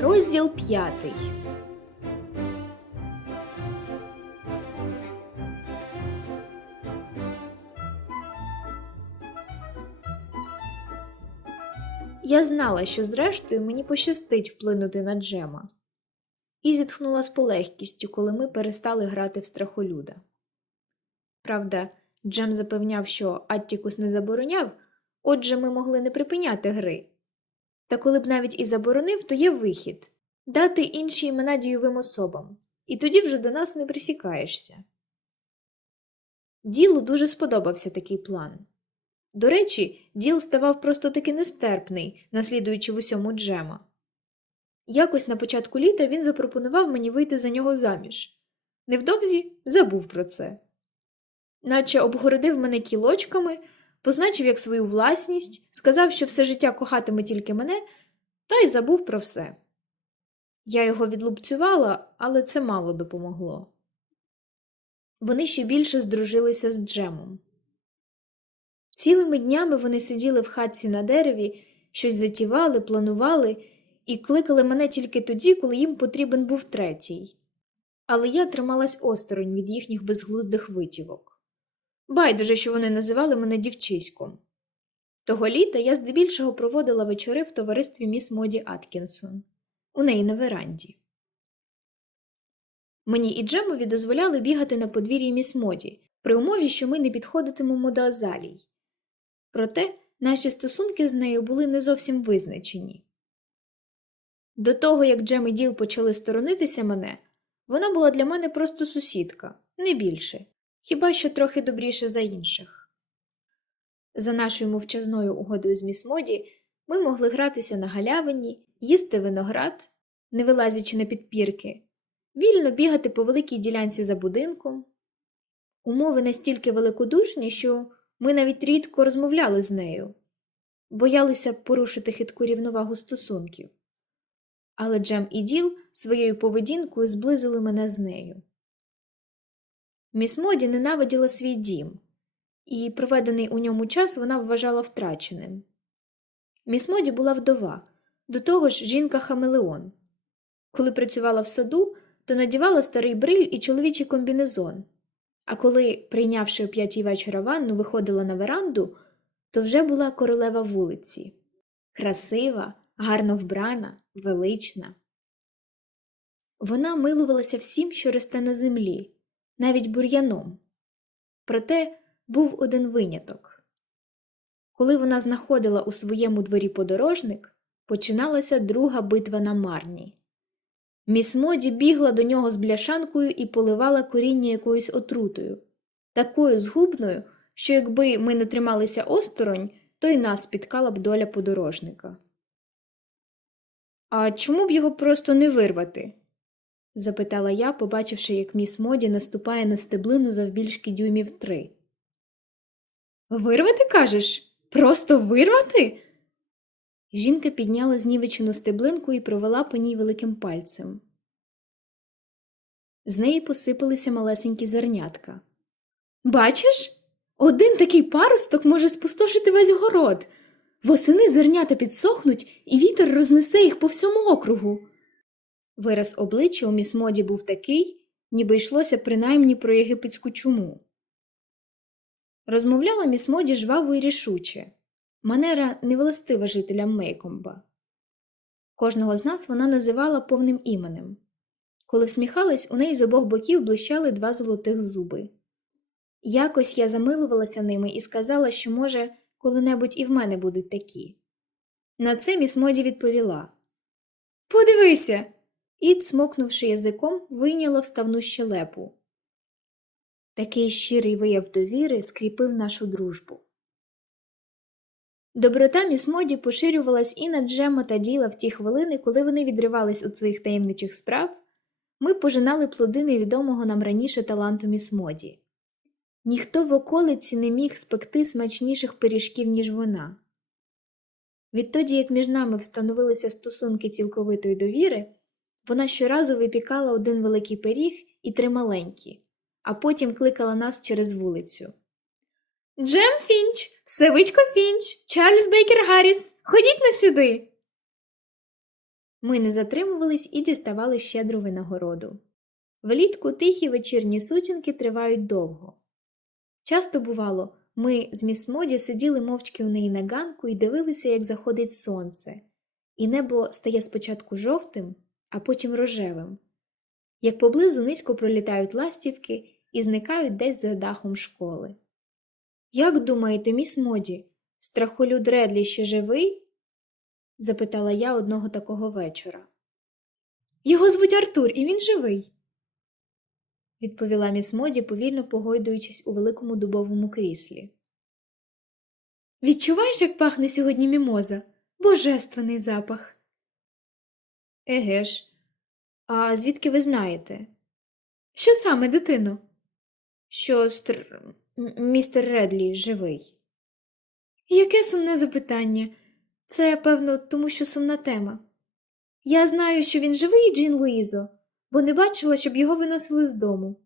Розділ п'ятий. Я знала, що зрештою мені пощастить вплинути на Джема. І зітхнула з полегкістю, коли ми перестали грати в страхолюда. Правда, Джем запевняв, що Аттікус не забороняв, отже, ми могли не припиняти гри. Та коли б навіть і заборонив, то є вихід дати інші імена дійовим особам, і тоді вже до нас не присікаєшся. Ділу дуже сподобався такий план. До речі, діл ставав просто таки нестерпний, наслідуючи в усьому Джема. Якось на початку літа він запропонував мені вийти за нього заміж. Невдовзі забув про це. Наче обгородив мене кілочками, позначив як свою власність, сказав, що все життя кохатиме тільки мене, та й забув про все. Я його відлупцювала, але це мало допомогло. Вони ще більше здружилися з Джемом. Цілими днями вони сиділи в хатці на дереві, щось затівали, планували і кликали мене тільки тоді, коли їм потрібен був третій. Але я трималась осторонь від їхніх безглуздих витівок. Байдуже, що вони називали мене дівчиськом. Того літа я здебільшого проводила вечори в товаристві міс Моді Аткінсон у неї на веранді. Мені і Джемові дозволяли бігати на подвір'ї міс Моді, при умові, що ми не підходитимемо до азалій. Проте наші стосунки з нею були не зовсім визначені. До того, як Джем і Діл почали сторонитися мене, вона була для мене просто сусідка, не більше, хіба що трохи добріше за інших. За нашою мовчазною угодою з міс Моді ми могли гратися на галявині, їсти виноград, не вилазячи на підпірки, вільно бігати по великій ділянці за будинком. Умови настільки великодушні, що ми навіть рідко розмовляли з нею, боялися порушити хитку рівновагу стосунків. Але Джем і Діл своєю поведінкою зблизили мене з нею. Міс Моді ненавиділа свій дім, і проведений у ньому час вона вважала втраченим. Міс Моді була вдова, до того ж жінка Хамелеон. Коли працювала в саду, то надівала старий бриль і чоловічий комбінезон, а коли, прийнявши о п'ятій вечора ванну, виходила на веранду, то вже була королева вулиці. Красива, гарно вбрана, велична. Вона милувалася всім, що росте на землі, навіть бур'яном. Проте був один виняток. Коли вона знаходила у своєму дворі подорожник, починалася друга битва на марні. Міс Моді бігла до нього з бляшанкою і поливала коріння якоюсь отрутою, такою згубною, що якби ми не трималися осторонь, то й нас спіткала б доля подорожника. А чому б його просто не вирвати? Запитала я, побачивши, як міс Моді наступає на стеблину завбільшки дюймів три. Вирвати, кажеш? Просто вирвати? Жінка підняла знівечену стеблинку і провела по ній великим пальцем. З неї посипалися малесенькі зернятка. Бачиш? Один такий паросток може спустошити весь город. Восени зернята підсохнуть, і вітер рознесе їх по всьому округу. Вираз обличчя у міс Моді був такий, ніби йшлося принаймні про єгипетську чуму. Розмовляла міс Моді жваво і рішуче. Манера невластива жителям Мейкомба. Кожного з нас вона називала повним іменем. Коли всміхалась, у неї з обох боків блищали два золотих зуби. Якось я замилувалася ними і сказала, що, може, коли-небудь і в мене будуть такі. На це міс Моді відповіла Подивися. І, цмокнувши язиком, вийняла вставну щелепу. Такий щирий вияв довіри скріпив нашу дружбу. Доброта міс Моді поширювалась і на Джема та діла в ті хвилини, коли вони відривались від своїх таємничих справ, ми пожинали плоди невідомого нам раніше таланту міс Моді. Ніхто в околиці не міг спекти смачніших пиріжків, ніж вона. Відтоді, як між нами встановилися стосунки цілковитої довіри, вона щоразу випікала один великий пиріг і три маленькі, а потім кликала нас через вулицю. Джем Фінч, Севичко Фінч, Чарльз Бейкер Гарріс, ходіть на сюди. Ми не затримувались і діставали щедру винагороду. Влітку тихі вечірні сутінки тривають довго. Часто бувало, ми з міс Моді сиділи мовчки у неї на ганку і дивилися, як заходить сонце, і небо стає спочатку жовтим, а потім рожевим, як поблизу низько пролітають ластівки і зникають десь за дахом школи. Як думаєте, міс Моді, страхолюд Редлі ще живий? запитала я одного такого вечора. Його звуть Артур, і він живий, відповіла міс Моді, повільно погойдуючись у великому дубовому кріслі. Відчуваєш, як пахне сьогодні мімоза? Божественний запах. Еге ж, а звідки ви знаєте? Що саме, дитино? Що стр... містер Редлі живий. Яке сумне запитання. Це, певно, тому що сумна тема. Я знаю, що він живий, Джін Луїзо, бо не бачила, щоб його виносили з дому.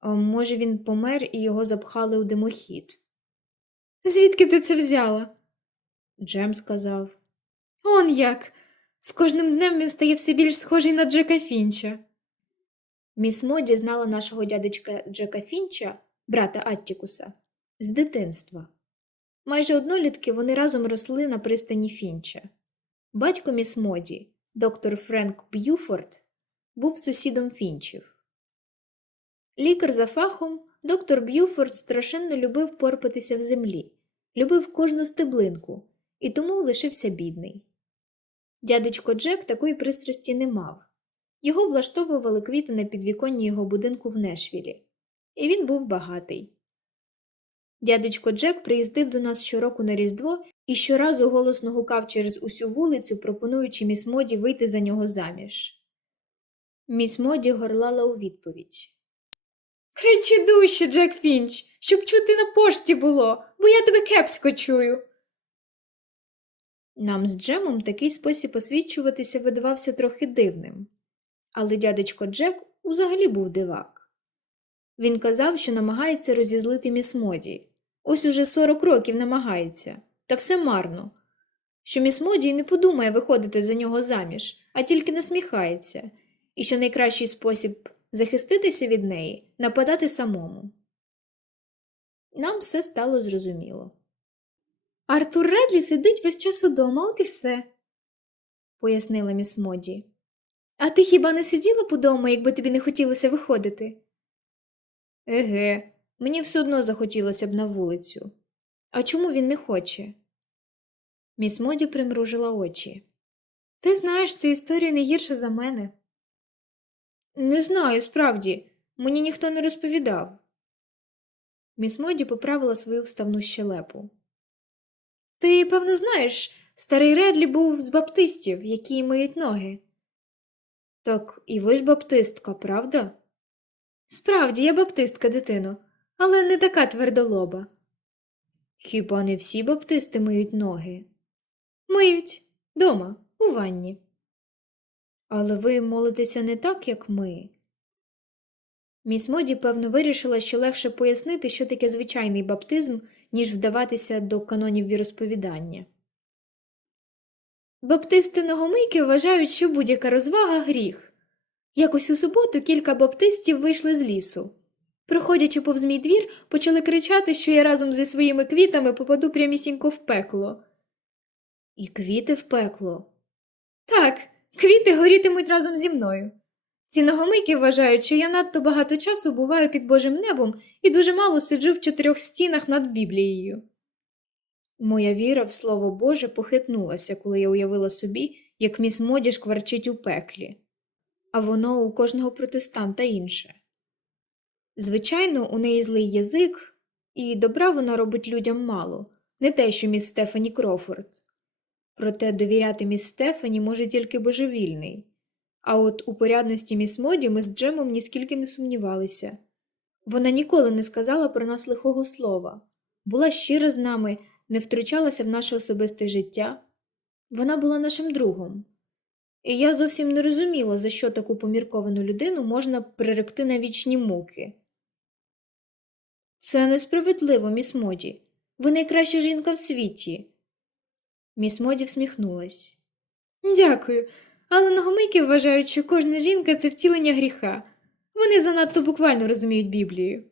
А може, він помер і його запхали у димохід. Звідки ти це взяла? Джем сказав. Он як. З кожним днем він стає все більш схожий на Джека Фінча. Міс Моді знала нашого дядечка Джека Фінча, брата Аттікуса, з дитинства. Майже однолітки вони разом росли на пристані Фінча. Батько міс Моді, доктор Френк Б'юфорд, був сусідом Фінчів. Лікар за фахом, доктор Б'юфорд страшенно любив порпатися в землі, любив кожну стеблинку і тому лишився бідний. Дядечко Джек такої пристрасті не мав. Його влаштовували квіти на підвіконні його будинку в Нешвілі, і він був багатий. Дядечко Джек приїздив до нас щороку на Різдво і щоразу голосно гукав через усю вулицю, пропонуючи міс Моді вийти за нього заміж. Міс Моді горлала у відповідь. Кричи дужче, Джек Фінч, щоб чути на пошті було, бо я тебе кепсько чую. Нам з Джемом такий спосіб освічуватися видавався трохи дивним, але дядечко Джек узагалі був дивак. Він казав, що намагається розізлити міс Моді. Ось уже 40 років намагається, та все марно. Що міс Моді не подумає виходити за нього заміж, а тільки насміхається, і що найкращий спосіб захиститися від неї нападати самому. Нам все стало зрозуміло. Артур Редлі сидить весь час удома, от і все, пояснила міс Моді. А ти хіба не сиділа б удома, якби тобі не хотілося виходити? Еге, мені все одно захотілося б на вулицю. А чому він не хоче? Міс Моді примружила очі. Ти знаєш цю історію не гірше за мене. Не знаю, справді, мені ніхто не розповідав. Міс Моді поправила свою вставну щелепу. Ти, певно, знаєш, старий Редлі був з баптистів, які миють ноги. Так і ви ж баптистка, правда? Справді, я баптистка, дитино, але не така твердолоба. Хіба не всі баптисти миють ноги? Миють дома, у ванні. Але ви молитеся не так, як ми. Міс Моді, певно, вирішила, що легше пояснити, що таке звичайний баптизм, ніж вдаватися до канонів віросповідання. Баптисти ногомийки вважають, що будь-яка розвага гріх. Якось у суботу кілька баптистів вийшли з лісу. Проходячи повз мій двір, почали кричати, що я разом зі своїми квітами попаду прямісінько в пекло. І квіти в пекло. Так, квіти горітимуть разом зі мною. Ці ногомийки вважають, що я надто багато часу буваю під Божим небом і дуже мало сиджу в чотирьох стінах над Біблією. Моя віра в Слово Боже похитнулася, коли я уявила собі, як міс Моді шкварчить у пеклі, а воно у кожного протестанта інше. Звичайно, у неї злий язик, і добра вона робить людям мало, не те, що міс Стефані Крофорд. Проте довіряти міс Стефані може тільки божевільний. А от у порядності міс Моді ми з Джемом ніскільки не сумнівалися. Вона ніколи не сказала про нас лихого слова, була щира з нами, не втручалася в наше особисте життя. Вона була нашим другом. І я зовсім не розуміла, за що таку помірковану людину можна приректи на вічні муки. Це несправедливо, міс Моді. Ви найкраща жінка в світі. Міс Моді всміхнулась. Дякую. Але ногомийки вважають, що кожна жінка це втілення гріха. Вони занадто буквально розуміють Біблію.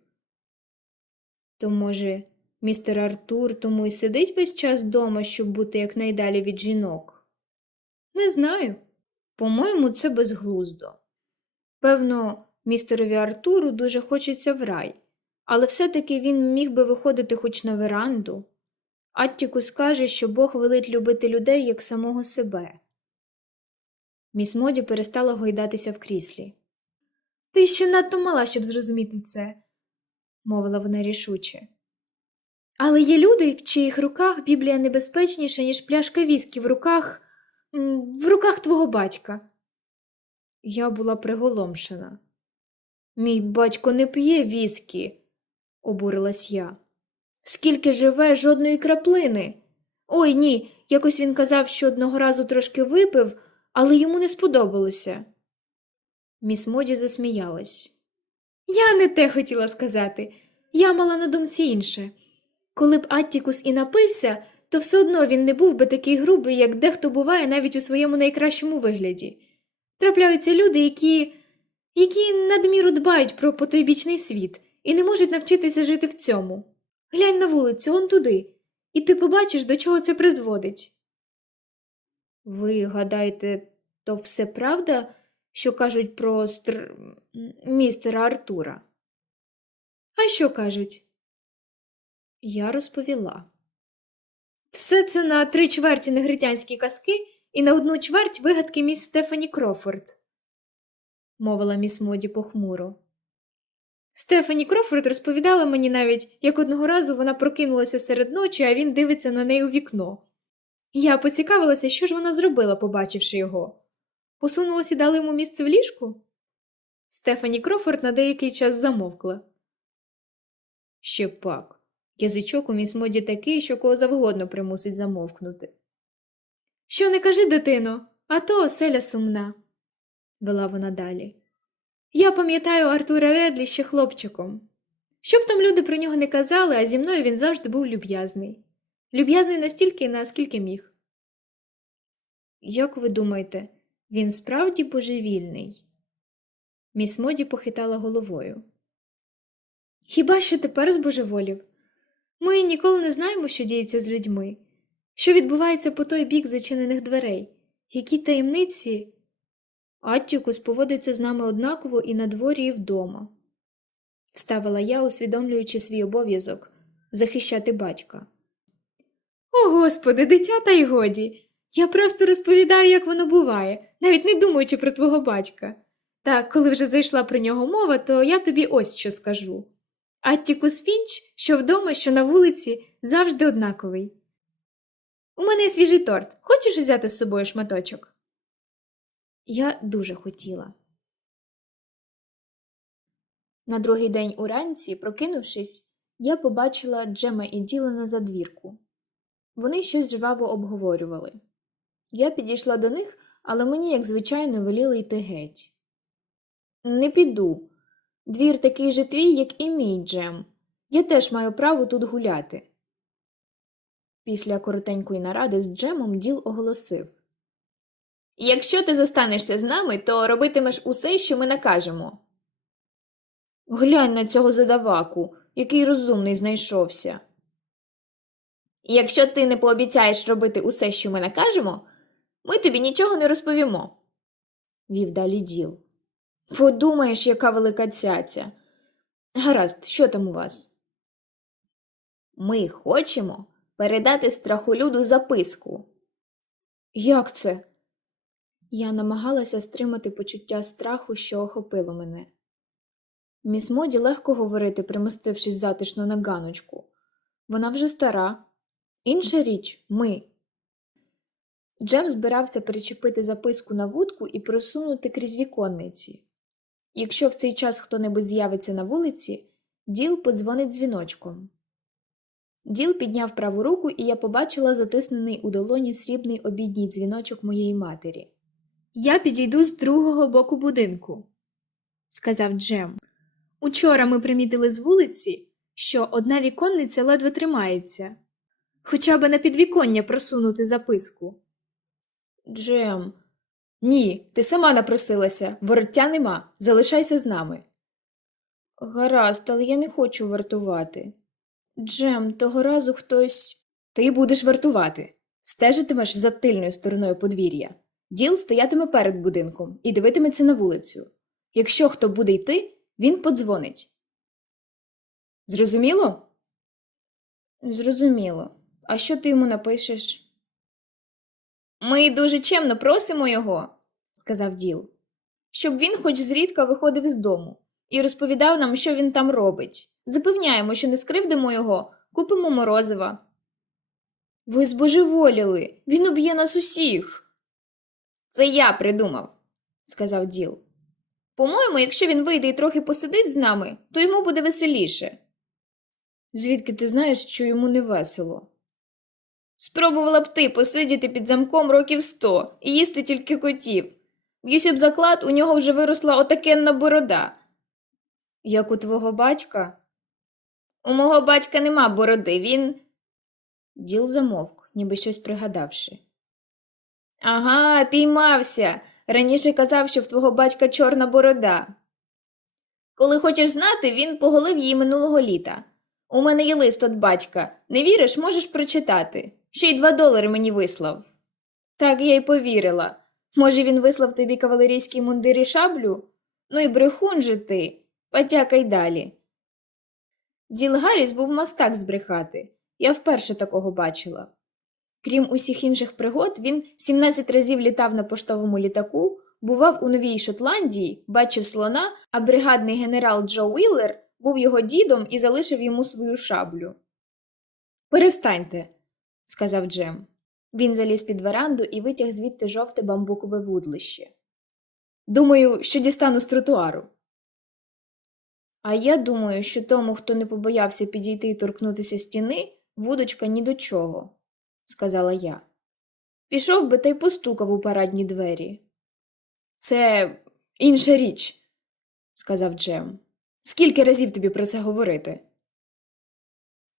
То, може, містер Артур тому й сидить весь час вдома, щоб бути якнайдалі від жінок? Не знаю. По-моєму, це безглуздо. Певно, містерові Артуру дуже хочеться в рай, але все-таки він міг би виходити хоч на веранду. Аттікус каже, що Бог велить любити людей як самого себе. Міс Моді перестала гойдатися в кріслі. Ти ще надто мала, щоб зрозуміти це, мовила вона рішуче. Але є люди, в чиїх руках Біблія небезпечніша, ніж пляшка віскі в руках в руках твого батька. Я була приголомшена. Мій батько не п'є віскі, обурилась я. Скільки живе жодної краплини. Ой ні, якось він казав, що одного разу трошки випив, але йому не сподобалося. Міс Моді засміялась. Я не те хотіла сказати. Я мала на думці інше. Коли б Аттікус і напився, то все одно він не був би такий грубий, як дехто буває навіть у своєму найкращому вигляді. Трапляються люди, які, які надміру дбають про потойбічний світ і не можуть навчитися жити в цьому. Глянь на вулицю, он туди, і ти побачиш, до чого це призводить. Ви гадаєте, то все правда, що кажуть про стр... містера Артура? А що кажуть? Я розповіла. Все це на три чверті негритянські казки і на одну чверть вигадки міс Стефані Крофорд, мовила міс Моді похмуро. Стефані Крофорд розповідала мені навіть, як одного разу вона прокинулася серед ночі, а він дивиться на неї у вікно. Я поцікавилася, що ж вона зробила, побачивши його. Посунулася і дала йому місце в ліжку? Стефані Крофорд на деякий час замовкла. Ще пак. Язичок у міс моді такий, що кого завгодно примусить замовкнути. Що не кажи, дитино, а то оселя сумна, вела вона далі. Я пам'ятаю Артура Редлі ще хлопчиком. Щоб там люди про нього не казали, а зі мною він завжди був люб'язний. Люб'язний настільки, наскільки міг. Як ви думаєте, він справді божевільний? Міс Моді похитала головою. Хіба що тепер збожеволів? Ми ніколи не знаємо, що діється з людьми, що відбувається по той бік зачинених дверей, які таємниці. Аттікус поводиться з нами однаково і на дворі, і вдома, вставила я, усвідомлюючи свій обов'язок захищати батька. О, господи, дитя, та й годі. Я просто розповідаю, як воно буває, навіть не думаючи про твого батька. Та коли вже зайшла про нього мова, то я тобі ось що скажу. Аттікус Фінч, що вдома, що на вулиці, завжди однаковий. У мене свіжий торт. Хочеш взяти з собою шматочок? Я дуже хотіла. На другий день уранці, прокинувшись, я побачила Джема і Ділана за двірку. Вони щось жваво обговорювали. Я підійшла до них, але мені, як звичайно, веліли йти геть. Не піду. Двір такий же твій, як і мій Джем. Я теж маю право тут гуляти. Після коротенької наради з Джемом діл оголосив Якщо ти зостанешся з нами, то робитимеш усе, що ми накажемо. Глянь на цього задаваку, який розумний знайшовся. Якщо ти не пообіцяєш робити усе, що ми накажемо, ми тобі нічого не розповімо, вів далі діл. Подумаєш, яка велика цяця. Гаразд, що там у вас? Ми хочемо передати страхолюду записку. Як це? Я намагалася стримати почуття страху, що охопило мене. Міс Моді легко говорити, примостившись затишно на ганочку. Вона вже стара. Інша річ ми. Джем збирався перечепити записку на вудку і просунути крізь віконниці. Якщо в цей час хто-небудь з'явиться на вулиці, Діл подзвонить дзвіночком. Діл підняв праву руку, і я побачила затиснений у долоні срібний обідній дзвіночок моєї матері. Я підійду з другого боку будинку, сказав Джем. Учора ми примітили з вулиці, що одна віконниця ледве тримається, хоча б на підвіконня просунути записку. Джем. Ні, ти сама напросилася. Вороття нема. Залишайся з нами. Гаразд, але я не хочу вартувати. Джем, того разу хтось. Ти будеш вартувати. Стежитимеш за тильною стороною подвір'я. Діл стоятиме перед будинком і дивитиметься на вулицю. Якщо хто буде йти, він подзвонить. Зрозуміло? Зрозуміло. А що ти йому напишеш? Ми дуже чемно просимо його, сказав Діл, щоб він хоч зрідка виходив з дому і розповідав нам, що він там робить. Запевняємо, що не скривдимо його, купимо морозива. Ви збожеволіли, він уб'є нас усіх. Це я придумав, сказав Діл. По-моєму, якщо він вийде і трохи посидить з нами, то йому буде веселіше. Звідки ти знаєш, що йому не весело? Спробувала б ти посидіти під замком років сто і їсти тільки котів. Б'юся б заклад, у нього вже виросла отакенна борода. Як у твого батька? У мого батька нема бороди, він. Діл замовк, ніби щось пригадавши. Ага, піймався. Раніше казав, що в твого батька чорна борода. Коли хочеш знати, він поголив її минулого літа. У мене є лист від батька. Не віриш, можеш прочитати. Ще й два долари мені вислав. Так я й повірила. Може, він вислав тобі кавалерійський мундир і шаблю? Ну і брехун же ти. Потякай далі. Діл Гарріс був мастак збрехати. Я вперше такого бачила. Крім усіх інших пригод, він 17 разів літав на поштовому літаку, бував у Новій Шотландії, бачив слона, а бригадний генерал Джо Уіллер був його дідом і залишив йому свою шаблю. Перестаньте, сказав Джем. Він заліз під веранду і витяг звідти жовте бамбукове вудлище. Думаю, що дістану з тротуару. А я думаю, що тому, хто не побоявся підійти і торкнутися стіни, вудочка ні до чого, сказала я. Пішов би та й постукав у парадні двері. Це інша річ, сказав Джем. Скільки разів тобі про це говорити?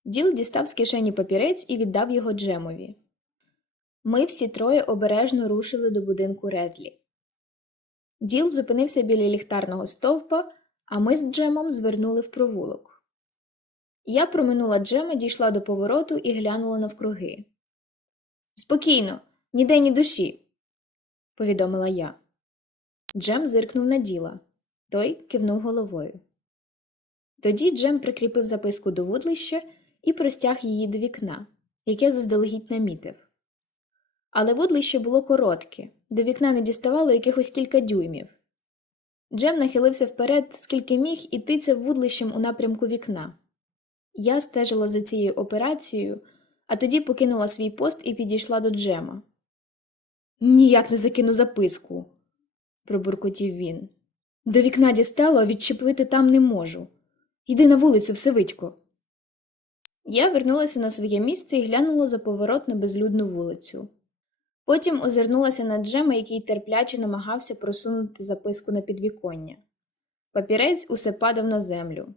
Діл дістав з кишені папірець і віддав його Джемові. Ми всі троє обережно рушили до будинку Редлі. Діл зупинився біля ліхтарного стовпа, а ми з Джемом звернули в провулок. Я проминула Джема, дійшла до повороту і глянула навкруги. Спокійно, ніде ні душі, повідомила я. Джем зиркнув на діла. Той кивнув головою. Тоді Джем прикріпив записку до вудлища і простяг її до вікна, яке заздалегідь намітив. Але вудлище було коротке, до вікна не діставало якихось кілька дюймів. Джем нахилився вперед, скільки міг, і тицяв вудлищем у напрямку вікна. Я стежила за цією операцією, а тоді покинула свій пост і підійшла до Джема. Ніяк не закину записку, пробуркотів він. До вікна дістало, відчепити там не можу. Йди на вулицю, Всевидько. Я вернулася на своє місце і глянула за поворот на безлюдну вулицю. Потім озирнулася на Джема, який терпляче намагався просунути записку на підвіконня. Папірець усе падав на землю.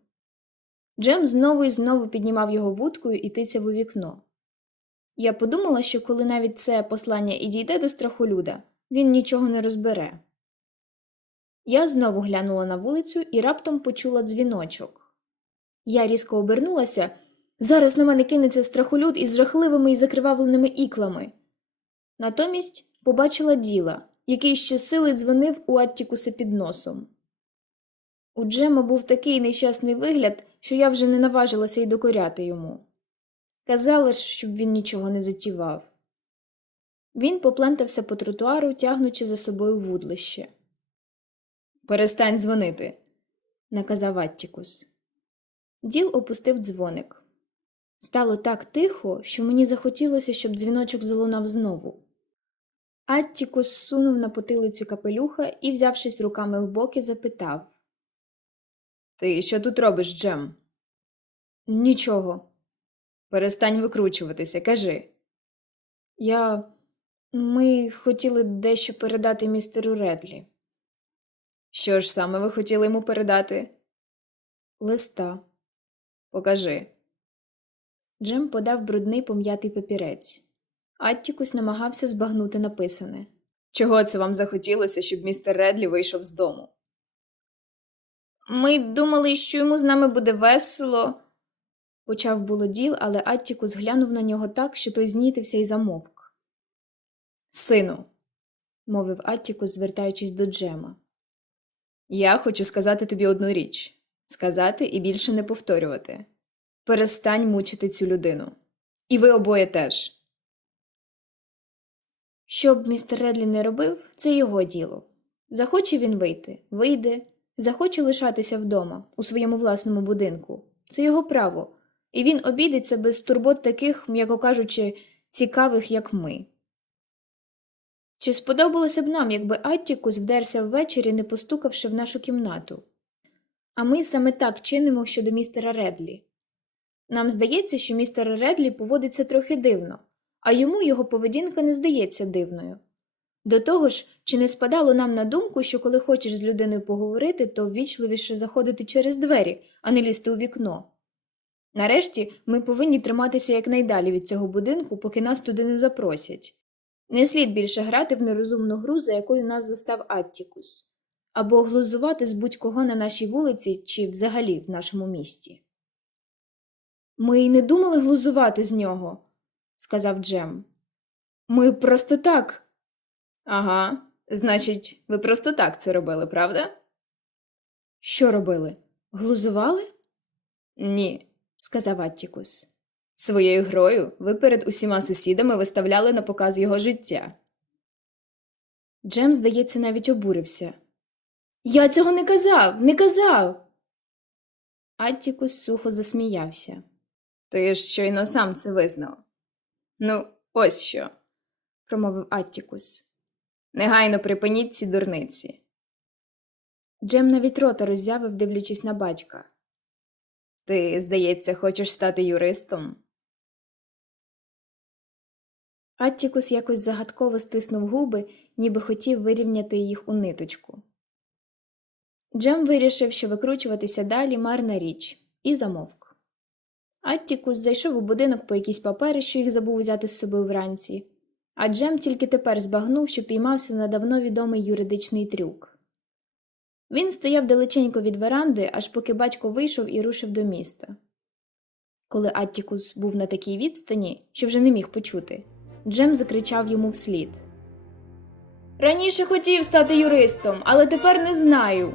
Джем знову і знову піднімав його вудкою і тицяв у вікно. Я подумала, що коли навіть це послання і дійде до страхолюда, він нічого не розбере. Я знову глянула на вулицю і раптом почула дзвіночок. Я різко обернулася. Зараз на мене кинеться страхолюд із жахливими і закривавленими іклами. Натомість побачила діла, який щосили дзвонив у Аттікуса під носом. У Джема був такий нещасний вигляд, що я вже не наважилася й докоряти йому. Казала ж, щоб він нічого не затівав. Він поплентався по тротуару, тягнучи за собою вудлище. Перестань дзвонити, наказав Аттікус. Діл опустив дзвоник. Стало так тихо, що мені захотілося, щоб дзвіночок залунав знову. Аттікус сунув на потилицю капелюха і, взявшись руками в боки, запитав Ти що тут робиш, Джем? Нічого. Перестань викручуватися, кажи. Я. Ми хотіли дещо передати містеру Редлі. Що ж саме ви хотіли йому передати? Листа. Покажи. Джем подав брудний пом'ятий папірець. Аттікус намагався збагнути написане. Чого це вам захотілося, щоб містер Редлі вийшов з дому? Ми думали, що йому з нами буде весело. Почав було діл, але Аттікус глянув на нього так, що той знітився і замовк. Сину, мовив Аттікус, звертаючись до Джема. я хочу сказати тобі одну річ сказати і більше не повторювати. Перестань мучити цю людину. І ви обоє теж. Що б містер Редлі не робив, це його діло. Захоче він вийти, вийде, захоче лишатися вдома, у своєму власному будинку. Це його право, і він обійдеться без турбот таких, м'яко кажучи, цікавих, як ми. Чи сподобалося б нам, якби Аттікус вдерся ввечері, не постукавши в нашу кімнату? А ми саме так чинимо щодо містера Редлі. Нам здається, що містер Редлі поводиться трохи дивно, а йому його поведінка не здається дивною. До того ж, чи не спадало нам на думку, що коли хочеш з людиною поговорити, то ввічливіше заходити через двері, а не лізти у вікно. Нарешті ми повинні триматися якнайдалі від цього будинку, поки нас туди не запросять. Не слід більше грати в нерозумну гру, за якою нас застав Аттікус, або глузувати з будь-кого на нашій вулиці чи взагалі в нашому місті. Ми й не думали глузувати з нього, сказав Джем. Ми просто так. Ага, значить, ви просто так це робили, правда? Що робили? Глузували? Ні. сказав Аттікус. Своєю грою ви перед усіма сусідами виставляли на показ його життя. Джем, здається, навіть обурився. Я цього не казав, не казав. Аттікус сухо засміявся. Ти щойно сам це визнав. Ну, ось що, промовив Аттікус. негайно припиніть ці дурниці. Джем навіть рота роззявив, дивлячись на батька. Ти, здається, хочеш стати юристом? Аттікус якось загадково стиснув губи, ніби хотів вирівняти їх у ниточку. Джем вирішив, що викручуватися далі марна річ, і замовк. Аттікус зайшов у будинок по якісь папери, що їх забув взяти з собою вранці, а Джем тільки тепер збагнув, що піймався на давно відомий юридичний трюк. Він стояв далеченько від веранди, аж поки батько вийшов і рушив до міста. Коли Аттікус був на такій відстані, що вже не міг почути, Джем закричав йому вслід. Раніше хотів стати юристом, але тепер не знаю.